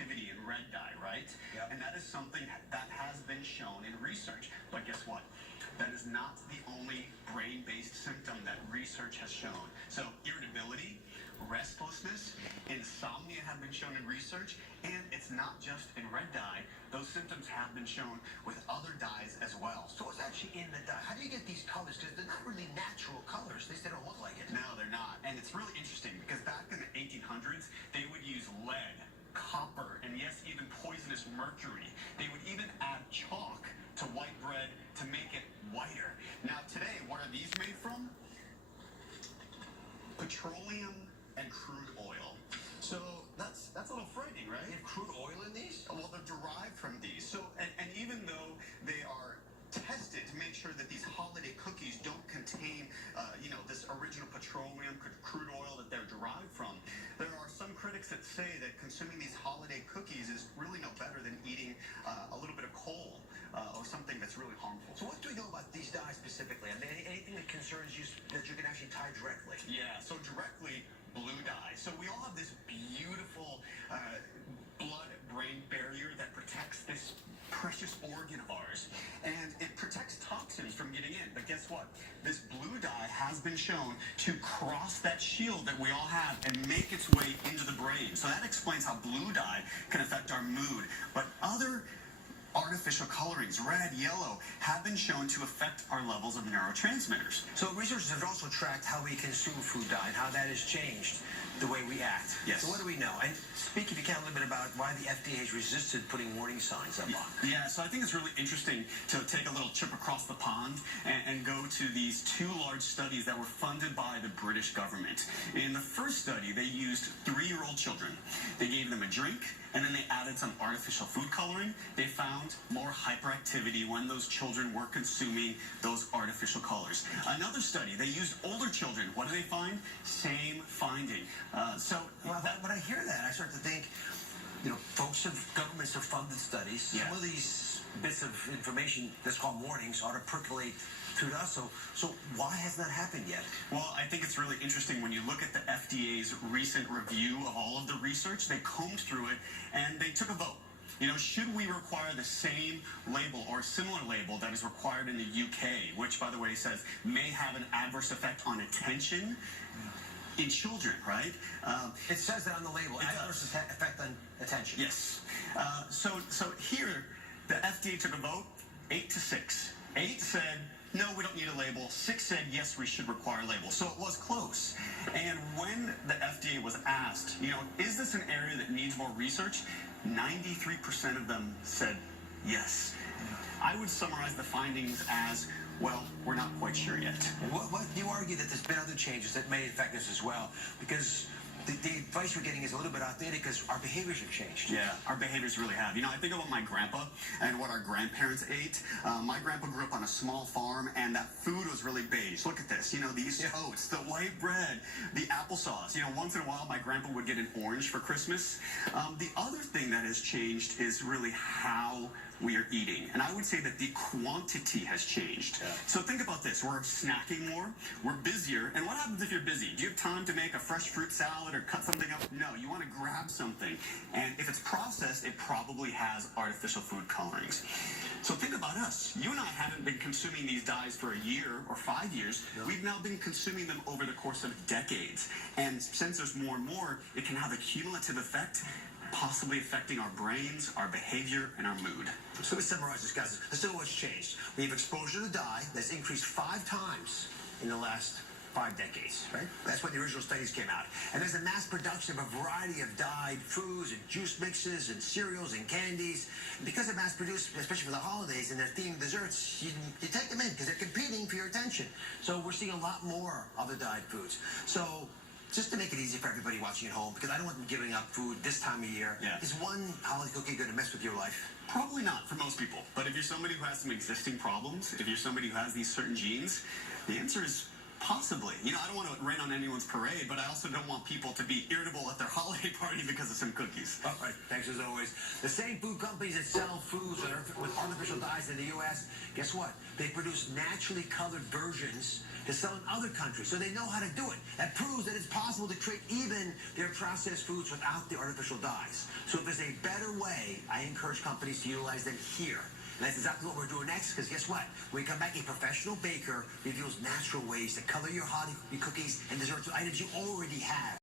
hyperactivity in red dye, right? Yep. And that is something that has been shown in research. But guess what? That is not the only brain-based symptom that research has shown. So irritability, restlessness, insomnia have been shown in research, and it's not just in red dye. Those symptoms have been shown with other dyes as well. So what's actually in the dye? How do you get these colors? Because they're not really natural colors. At least they don't look like it. No, they're not. And it's really interesting because back in the 1800s, they would use lead, copper, and yes, even poisonous mercury. They would even add chalk to white bread to make it whiter. Now today, what are these made from? Petroleum and crude oil. So that's a little frightening, right? You have crude oil in these? Well, they're derived from these. So, and even though they are tested to make sure that these holiday cookies don't contain, this original petroleum, crude oil that they're derived from, there are some critics that say that consuming these holiday cookies is really no better than eating a little bit of coal or something that's really harmful. So what do we know about these dyes specifically? I mean, anything that concerns you that you can actually tie directly? Yeah, so directly blue dye. So we all have this beautiful blood-brain barrier that protects this precious organ of ours, and it protects toxins from getting in. But guess what? This blue dye has been shown to cross that shield that we all have and make its way into the brain. So that explains how blue dye can affect our mood. But other artificial colorings, red, yellow, have been shown to affect our levels of neurotransmitters. So researchers have also tracked how we consume food dye and how that has changed the way we act. Yes. So what do we know? And speak, if you can, a little bit about why the FDA has resisted putting warning signs up on. Yeah, so I think it's really interesting to take a little trip across the pond and go to these two large studies that were funded by the British government. In the first study, they used 3-year-old children. They gave them a drink, and then they added some artificial food coloring. They found more hyperactivity when those children were consuming those artificial colors. Another study, they used older children. What do they find? Same finding. When I hear that, I start to think, governments have funded studies. Yeah. Some of these bits of information that's called warnings ought to percolate through us. So why has that happened yet? Well, I think it's really interesting when you look at the FDA's recent review of all of the research. They combed through it and they took a vote. Should we require the same label or similar label that is required in the UK, which, by the way, says may have an adverse effect on attention in children, right? It says that on the label, adverse effect on attention. Yes. So here, the FDA took a vote, 8-6. 8 said, no, we don't need a label. 6 said, yes, we should require a label. So it was close. And when the FDA was asked, is this an area that needs more research? 93% of them said yes. I would summarize the findings as, well, we're not quite sure yet. What do you argue that there's been other changes that may affect us as well? Because the advice we're getting is a little bit outdated because our behaviors have changed. Yeah, our behaviors really have. I think about my grandpa and what our grandparents ate. My grandpa grew up on a small farm, and that food was really beige. Look at this. These oats, the white bread, the applesauce. Once in a while, my grandpa would get an orange for Christmas. The other thing that has changed is really how we are eating. And I would say that the quantity has changed. Yeah. So think about this. We're snacking more. We're busier. And what happens if you're busy? Do you have time to make a fresh fruit salad or cut something up? No, you want to grab something. And if it's processed, it probably has artificial food colorings. So think about us. You and I haven't been consuming these dyes for a year or 5 years. No. We've now been consuming them over the course of decades. And since there's more and more, it can have a cumulative effect, possibly affecting our brains, our behavior, and our mood. So let me summarize this, guys. Let's see what's changed. We have exposure to dye that's increased 5 times in the last 5 decades, right? That's when the original studies came out. And there's a mass production of a variety of dyed foods and juice mixes and cereals and candies. And because they're mass produced, especially for the holidays and they're themed desserts, you take them in because they're competing for your attention. So we're seeing a lot more of the dyed foods. So just to make it easy for everybody watching at home, because I don't want them giving up food this time of year, is one holiday cookie going to mess with your life? Probably not for most people. But if you're somebody who has some existing problems, if you're somebody who has these certain genes, the answer is possibly. I don't want to rain on anyone's parade, but I also don't want people to be irritable at their holiday party because of some cookies. All right, thanks as always. The same food companies that sell foods with artificial dyes in the U.S., guess what? They produce naturally colored versions to sell in other countries, so they know how to do it. That proves that it's possible to create even their processed foods without the artificial dyes. So if there's a better way, I encourage companies to utilize them here. And that's exactly what we're doing next, because guess what? When we come back, a professional baker reveals natural ways to color your hot cookies and desserts with items you already have.